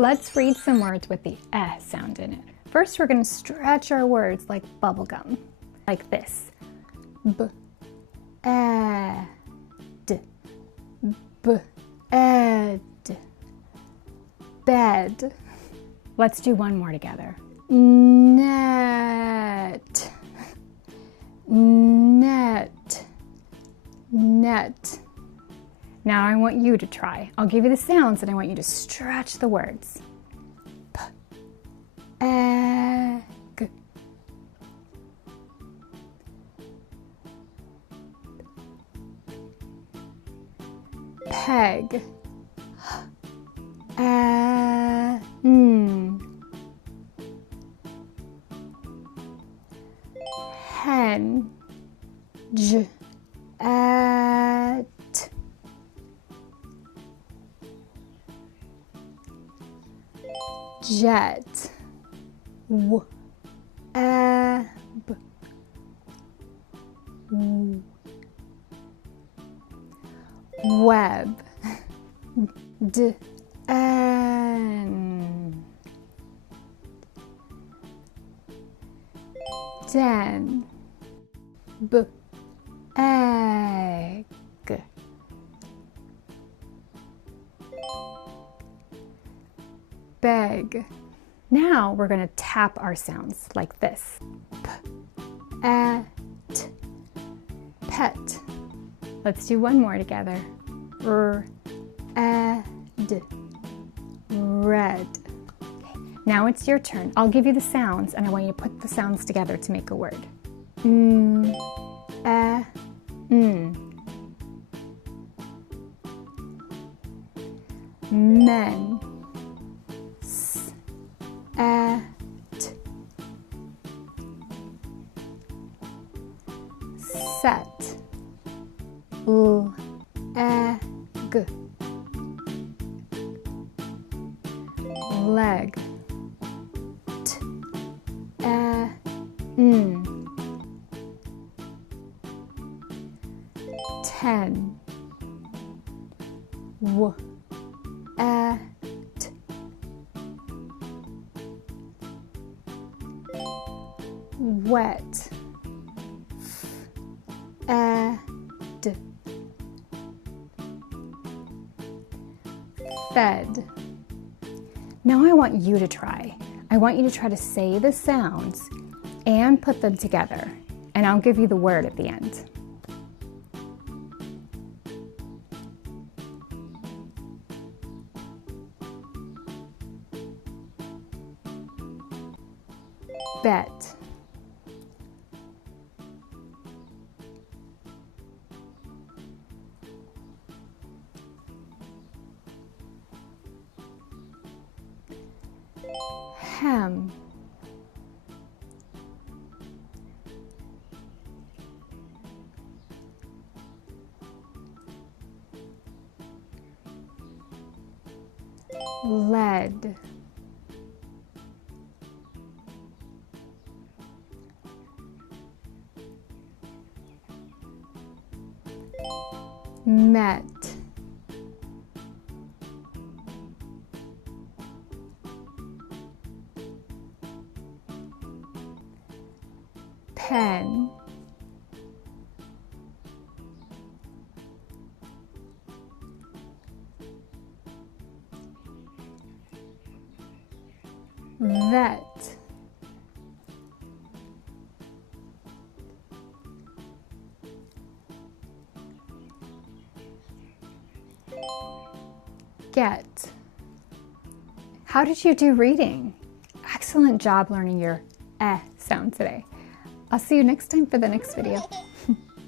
Let's read some words with the eh sound in it. First, we're going to stretch our words like bubble gum, like this. B, ed, b, ed, bed. Let's do one more together. Net, net, net. Now I want you to try. I'll give you the sounds and I want you to stretch the words. P, egg, peg, hen, hen, j, at, jet, w, eb, w, web, d, n, den, b, egg, beg. Now we're going to tap our sounds like this. P, et, pet. Let's do one more together. R, ed, red. Okay. Now it's your turn. I'll give you the sounds and I want you to put the sounds together to make a word. Men, s, et, set, l, egg, leg, t, n, ten, w, et, wet, f, ed, fed. Now I want you to try. I want you to try to say the sounds and put them together, and I'll give you the word at the end. Bet, hem, lead, met, pen, vet, get. How did you do reading? Excellent job learning your eh sound today. I'll see you next time for the next video.